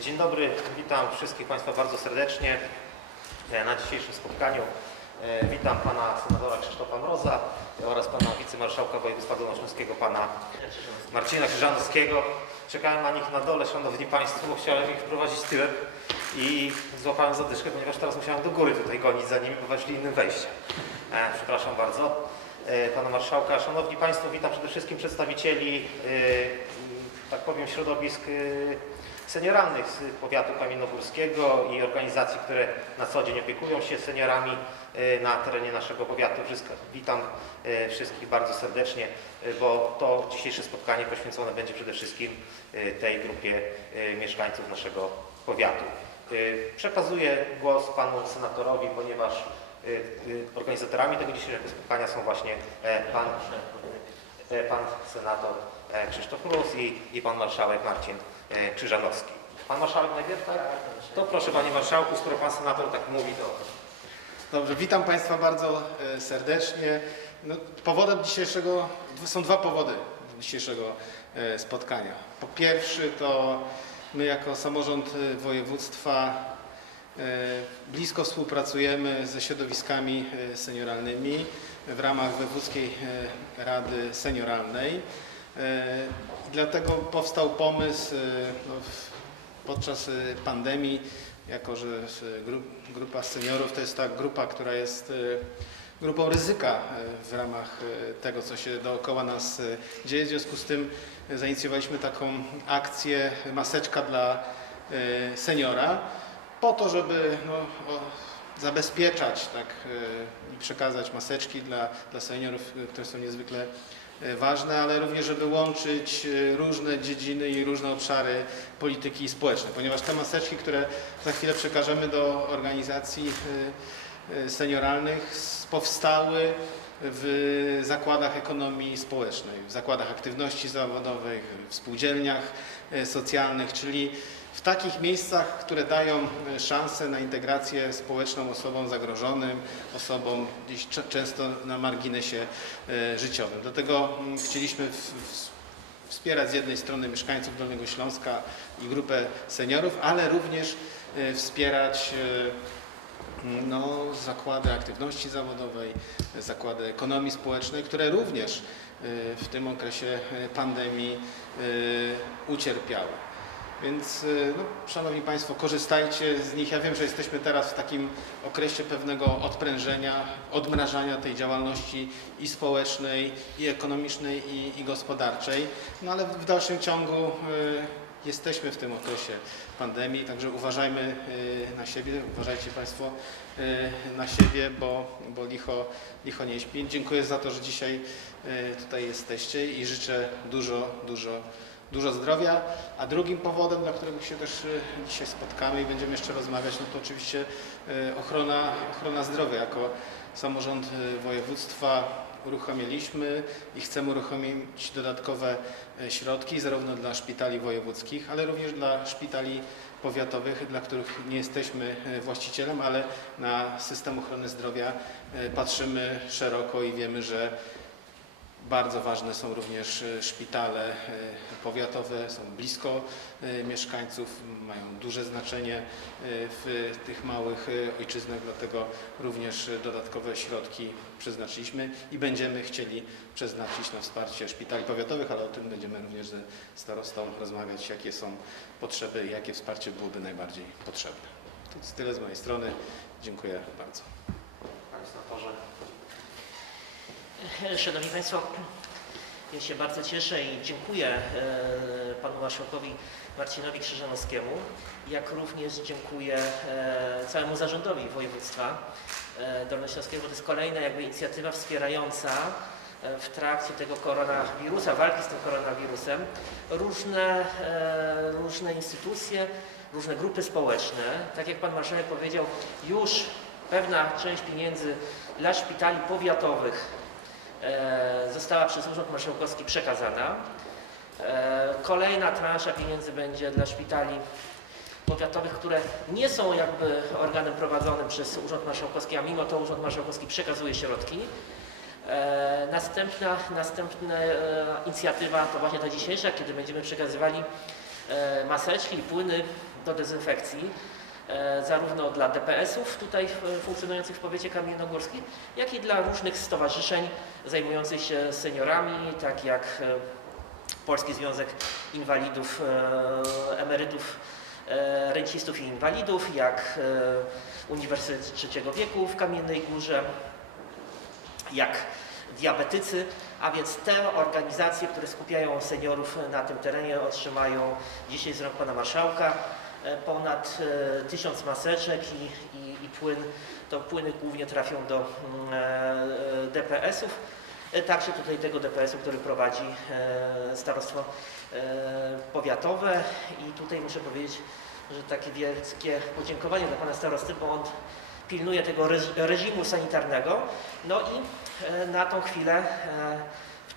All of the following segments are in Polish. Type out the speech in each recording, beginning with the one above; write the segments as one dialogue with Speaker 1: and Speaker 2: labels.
Speaker 1: Dzień dobry, witam wszystkich Państwa bardzo serdecznie e, na dzisiejszym spotkaniu. E, Witam Pana Senatora Krzysztofa Mroza oraz Pana Wicemarszałka Województwa Dolnośląskiego, Pana Marcina Krzyżanowskiego. Czekałem na nich na dole, Szanowni Państwo, chciałem ich wprowadzić tyłem i złapałem zadyszkę, ponieważ teraz musiałem do góry tutaj gonić za nimi, bo weszli innym wejściem. E, Przepraszam bardzo Pana Marszałka. Szanowni Państwo, witam przede wszystkim przedstawicieli, tak powiem, środowisk e, senioralnych z powiatu kamiennogórskiego i organizacji, które na co dzień opiekują się seniorami e, na terenie naszego powiatu. Witam e, wszystkich bardzo serdecznie, bo to dzisiejsze spotkanie poświęcone będzie przede wszystkim tej grupie mieszkańców naszego powiatu. Przekazuję głos panu senatorowi, ponieważ organizatorami tego dzisiejszego spotkania są właśnie e, pan, e, pan senator Krzysztof Mróz i, i pan marszałek Marcin e, Krzyżanowski. Pan marszałek najpierw, tak? To proszę panie marszałku, skoro pan senator tak mówi, to
Speaker 2: Dobrze, witam Państwa bardzo e, serdecznie. No, powodem dzisiejszego, są dwa powody dzisiejszego e, spotkania. Po pierwszy to my jako samorząd e, województwa e, blisko współpracujemy ze środowiskami e, senioralnymi w ramach Wojewódzkiej e, Rady Senioralnej. E, Dlatego powstał pomysł e, no, podczas e, pandemii jako że gru- grupa seniorów to jest ta grupa, która jest grupą ryzyka w ramach tego, co się dookoła nas dzieje. W związku z tym zainicjowaliśmy taką akcję Maseczka dla seniora po to, żeby no, zabezpieczać tak, i przekazać maseczki dla, dla seniorów, które są niezwykle ważne, ale również, żeby łączyć e, różne dziedziny i różne obszary polityki społecznej, ponieważ te maseczki, które za chwilę przekażemy do organizacji e, e, senioralnych, powstały w zakładach ekonomii społecznej, w zakładach aktywności zawodowych, w spółdzielniach e, socjalnych, czyli w takich miejscach, które dają e, szansę na integrację społeczną osobom zagrożonym, osobom gdzieś często na marginesie e, życiowym. Dlatego mm, chcieliśmy wspierać z jednej strony mieszkańców Dolnego Śląska i grupę seniorów, ale również e, wspierać e, no, zakłady aktywności zawodowej, zakłady ekonomii społecznej, które również w tym okresie pandemii ucierpiały. Więc, e, no, Szanowni Państwo, korzystajcie z nich. Ja wiem, że jesteśmy teraz w takim okresie pewnego odprężenia, odmrażania tej działalności i społecznej, i ekonomicznej, i, i gospodarczej, no ale w dalszym ciągu e, jesteśmy w tym okresie pandemii, także uważajmy e, na siebie, uważajcie Państwo e, na siebie, bo, bo licho, licho nie śpi. Dziękuję za to, że dzisiaj e, tutaj jesteście i życzę dużo, dużo dużo zdrowia, a drugim powodem, dla którego się też e, dzisiaj spotkamy i będziemy jeszcze rozmawiać, no to oczywiście e, ochrona, ochrona zdrowia. Jako samorząd e, województwa uruchomiliśmy i chcemy uruchomić dodatkowe środki zarówno dla szpitali wojewódzkich, ale również dla szpitali powiatowych, dla których nie jesteśmy właścicielem, ale na system ochrony zdrowia patrzymy szeroko i wiemy, że bardzo ważne są również e, szpitale e, powiatowe, są blisko e, mieszkańców, mają duże znaczenie w tych małych ojczyznach, dlatego również dodatkowe środki przeznaczyliśmy i będziemy chcieli przeznaczyć na wsparcie szpitali powiatowych, ale o tym będziemy również ze starostą rozmawiać, jakie są potrzeby i jakie wsparcie byłoby najbardziej potrzebne. To jest tyle z mojej strony. Dziękuję bardzo.
Speaker 1: senatorze.
Speaker 3: Szanowni Państwo, ja się bardzo cieszę i dziękuję e, Panu Marszałkowi Marcinowi Krzyżanowskiemu, jak również dziękuję e, całemu zarządowi województwa e, dolnośląskiego. To jest kolejna jakby inicjatywa wspierająca w trakcie tego koronawirusa, walki z tym koronawirusem, różne, różne instytucje, różne grupy społeczne. Tak jak Pan Marszałek powiedział, już pewna część pieniędzy dla szpitali powiatowych została przez Urząd Marszałkowski przekazana. E, Kolejna transza pieniędzy będzie dla szpitali powiatowych, które nie są jakby organem prowadzonym przez Urząd Marszałkowski, a mimo to Urząd Marszałkowski przekazuje środki. E, Następna, następna e, inicjatywa to właśnie ta dzisiejsza, kiedy będziemy przekazywali e, maseczki i płyny do dezynfekcji, e, zarówno dla DPS-ów tutaj e, funkcjonujących w powiecie kamiennogórskim, jak i dla różnych stowarzyszeń zajmujących się seniorami, tak jak e, Polski Związek Inwalidów, e, Emerytów, e, Rencistów i Inwalidów, jak e, Uniwersytet Trzeciego Wieku w Kamiennej Górze, jak diabetycy, a więc te organizacje, które skupiają seniorów na tym terenie otrzymają dzisiaj z rąk Pana Marszałka e, ponad e, tysiąc maseczek i, i, i płyn, to płyny głównie trafią do mm, e, DPS-ów. E, Także tutaj tego DPS-u, który prowadzi e, starostwo e, powiatowe i tutaj muszę powiedzieć, że takie wielkie podziękowanie dla Pana Starosty, bo on pilnuje tego reż- reżimu sanitarnego. No i e, na tą chwilę e,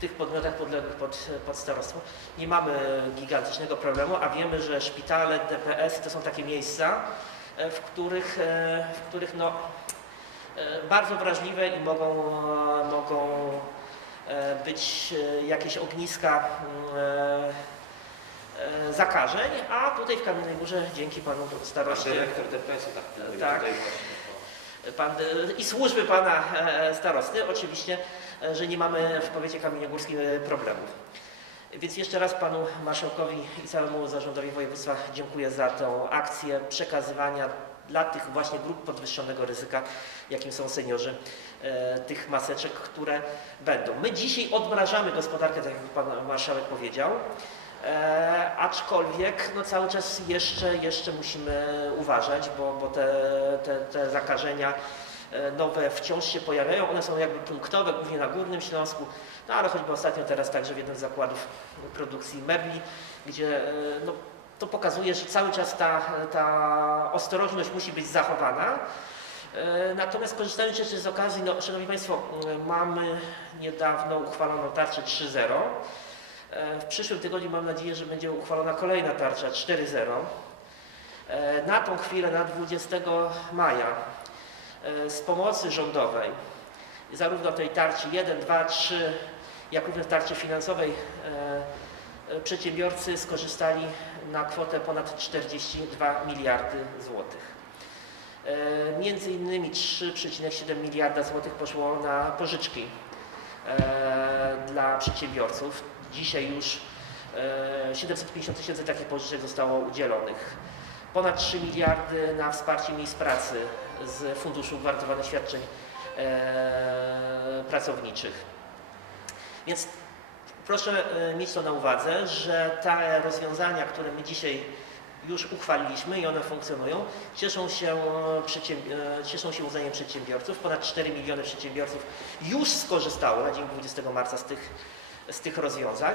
Speaker 3: tych podmiotach podległych pod, pod starostwo nie mamy gigantycznego problemu, a wiemy, że szpitale, DPS to są takie miejsca, e, w których, e, w których no, e, bardzo wrażliwe i mogą, mogą być jakieś ogniska mm, zakażeń, a tutaj w Kamiennej Górze dzięki panu
Speaker 1: Pan
Speaker 3: staroście
Speaker 1: dyrektor DPS-u tak
Speaker 3: Tak. pan, i służby pana starosty, oczywiście, że nie mamy w powiecie kamieniogórskim e, problemów. Więc jeszcze raz panu marszałkowi i całemu zarządowi województwa dziękuję za tę akcję przekazywania dla tych właśnie grup podwyższonego ryzyka, jakim są seniorzy, e, tych maseczek, które będą. My dzisiaj odmrażamy gospodarkę, tak jak pan marszałek powiedział. E, aczkolwiek no, cały czas jeszcze, jeszcze musimy uważać, bo, bo te, te, te zakażenia e, nowe wciąż się pojawiają. One są jakby punktowe, głównie na Górnym Śląsku, no ale choćby ostatnio teraz także w jednym z zakładów produkcji mebli, gdzie e, no, to pokazuje, że cały czas ta, ta ostrożność musi być zachowana. E, Natomiast korzystając jeszcze z okazji, no, Szanowni Państwo, mamy niedawno uchwaloną tarczę 3.0. E, W przyszłym tygodniu mam nadzieję, że będzie uchwalona kolejna tarcza 4.0. E, Na tą chwilę, na 20 maja, e, z pomocy rządowej, zarówno tej tarczy 1, 2, 3, jak również tarczy finansowej, e, e, przedsiębiorcy skorzystali na kwotę ponad 42 miliardy złotych. E, Między innymi 3,7 miliarda złotych poszło na pożyczki e, dla przedsiębiorców. Dzisiaj już e, 750 tysięcy takich pożyczek zostało udzielonych. Ponad 3 miliardy na wsparcie miejsc pracy z Funduszu Gwarantowanych Świadczeń e, Pracowniczych. Więc proszę e, mieć to na uwadze, że te rozwiązania, które my dzisiaj już uchwaliliśmy i one funkcjonują, cieszą się, e, cieszą się uznaniem przedsiębiorców. Ponad 4 miliony przedsiębiorców już skorzystało na dzień 20 marca z tych, z tych rozwiązań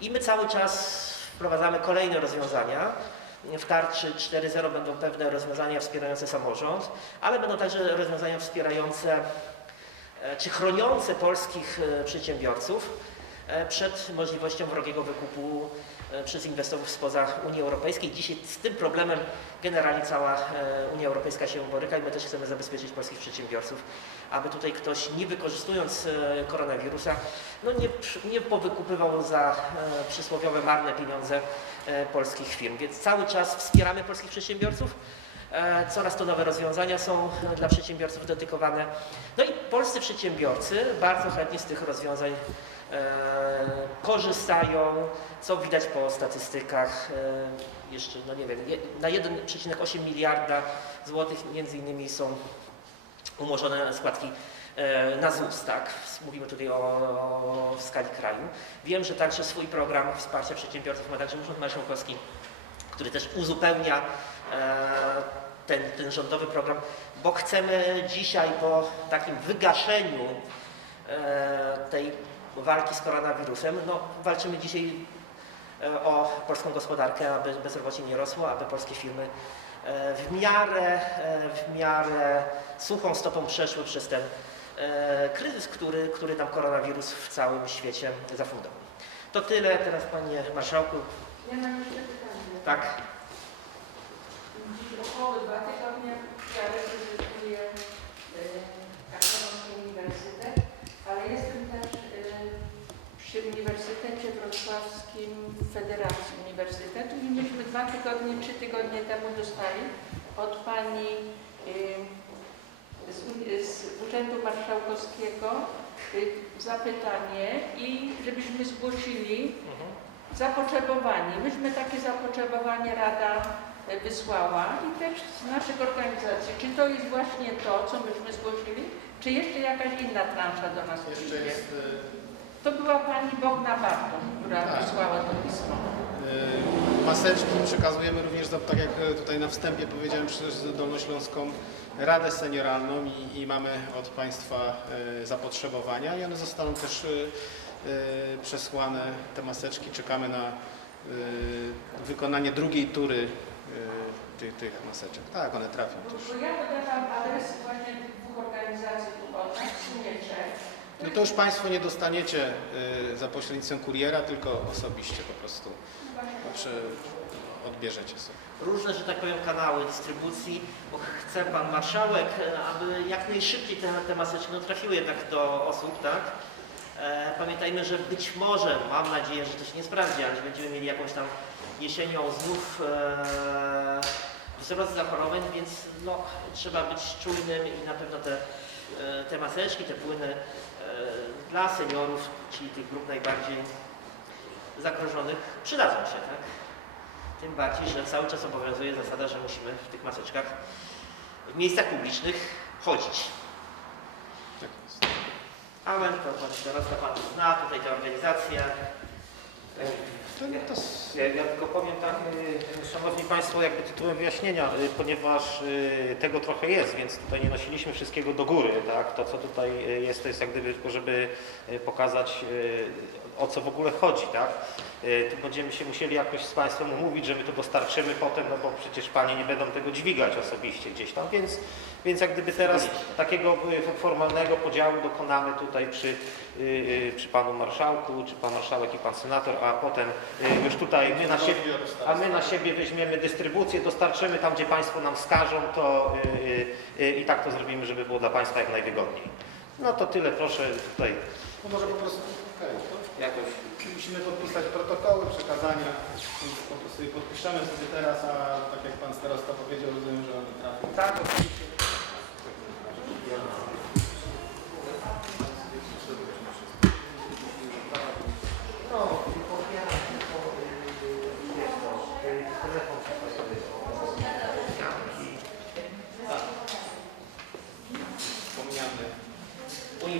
Speaker 3: i my cały czas wprowadzamy kolejne rozwiązania. W tarczy 4.0 będą pewne rozwiązania wspierające samorząd, ale będą także rozwiązania wspierające e, czy chroniące polskich e, przedsiębiorców e, przed możliwością wrogiego wykupu przez inwestorów spoza Unii Europejskiej. Dzisiaj z tym problemem generalnie cała e, Unia Europejska się boryka i my też chcemy zabezpieczyć polskich przedsiębiorców, aby tutaj ktoś nie wykorzystując e, koronawirusa, no nie, nie powykupywał za e, przysłowiowe marne pieniądze e, polskich firm. Więc cały czas wspieramy polskich przedsiębiorców. E, Coraz to nowe rozwiązania są dla przedsiębiorców dedykowane. No i polscy przedsiębiorcy bardzo chętnie z tych rozwiązań e, korzystają, co widać po statystykach. E, jeszcze, no nie wiem, na 1,8 miliarda złotych między innymi są umorzone składki na ZUS, tak? Mówimy tutaj o, o w skali kraju. Wiem, że także swój program wsparcia przedsiębiorców ma także Urząd Marszałkowski, który też uzupełnia e, ten, ten rządowy program, bo chcemy dzisiaj po takim wygaszeniu e, tej walki z koronawirusem, no walczymy dzisiaj e, o polską gospodarkę, aby bezrobocie nie rosło, aby polskie firmy e, w miarę, w miarę suchą stopą przeszły przez ten kryzys, który, który nam koronawirus w całym świecie zafundował. To tyle teraz Panie Marszałku.
Speaker 4: Ja mam jeszcze pytanie.
Speaker 3: Tak,
Speaker 4: około dwa tygodnie ja reprezentuję e, Katolicki Uniwersytet, ale jestem też e, przy Uniwersytecie Wrocławskim Federacji Uniwersytetów i myśmy dwa tygodnie, trzy tygodnie temu dostali od pani y, z, z Urzędu Marszałkowskiego zapytanie i żebyśmy zgłosili
Speaker 3: Mhm.
Speaker 4: zapotrzebowanie. Myśmy takie zapotrzebowanie Rada e, wysłała i też z naszych organizacji, czy to jest właśnie to, co myśmy zgłosili, czy jeszcze jakaś inna transza do nas
Speaker 2: Jeszcze
Speaker 4: przyjdzie?
Speaker 2: jest
Speaker 4: To była pani Bogna Bartoń, która
Speaker 2: Tak.
Speaker 4: wysłała to pismo.
Speaker 2: e, maseczki. Przekazujemy również, tak jak e, tutaj na wstępie powiedziałem, przez Dolnośląską Radę Senioralną i, i mamy od Państwa zapotrzebowania i one zostaną też przesłane, te maseczki. Czekamy na wykonanie drugiej tury tych, tych maseczek. Tak, one trafią
Speaker 4: Bo,
Speaker 2: też.
Speaker 4: bo ja podałam adresy właśnie tych dwóch organizacji nas, w sumie trzech.
Speaker 2: No to już Państwo nie dostaniecie y, za pośrednictwem kuriera, tylko osobiście po prostu przy, odbierzecie sobie.
Speaker 3: różne, że tak powiem, kanały dystrybucji, bo chce Pan Marszałek, aby jak najszybciej te, te maseczki no, trafiły jednak do osób, tak? E, pamiętajmy, że być może, mam nadzieję, że to się nie sprawdzi, ale że będziemy mieli jakąś tam jesienią znów e, wzrost zachorowań, więc no, trzeba być czujnym i na pewno te, e, te maseczki, te płyny e, dla seniorów, czyli tych grup najbardziej zagrożonych, przydadzą się, tak? Tym bardziej, że cały czas obowiązuje zasada, że musimy w tych maseczkach w miejscach publicznych chodzić.
Speaker 2: Tak jest.
Speaker 3: Amen, to pan starostka pan zna, tutaj te organizacje.
Speaker 2: To, to,
Speaker 1: Ja, ja tylko powiem tak, y, Szanowni Państwo, jakby tytułem wyjaśnienia, y, ponieważ y, tego trochę jest, więc tutaj nie nosiliśmy wszystkiego do góry, tak? To, co tutaj jest, to jest jak gdyby tylko, żeby pokazać, o co w ogóle chodzi, tak? Tu będziemy się musieli jakoś z Państwem umówić, że my to dostarczymy potem, no bo przecież Panie nie będą tego dźwigać osobiście gdzieś tam, więc, więc jak gdyby teraz takiego formalnego podziału dokonamy tutaj przy, przy Panu Marszałku, czy Pan Marszałek i Pan Senator, a potem już tutaj my na siebie, a my na siebie weźmiemy dystrybucję, dostarczymy tam, gdzie Państwo nam wskażą, to y, y, y, i tak to zrobimy, żeby było dla Państwa jak najwygodniej. No to tyle, proszę tutaj
Speaker 2: no może po prostu to
Speaker 1: jakoś.
Speaker 2: musimy podpisać protokoły przekazania, więc po prostu je podpiszemy sobie teraz, a tak jak Pan Starosta powiedział, rozumiem, że one trafią.
Speaker 1: Tak, oczywiście.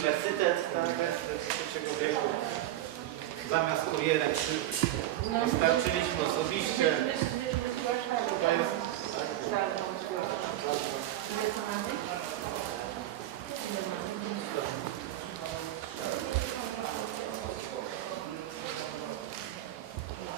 Speaker 2: uniwersytet, tak, trzeciego wieku. Zamiast kurierem no. wystarczyliśmy osobiście.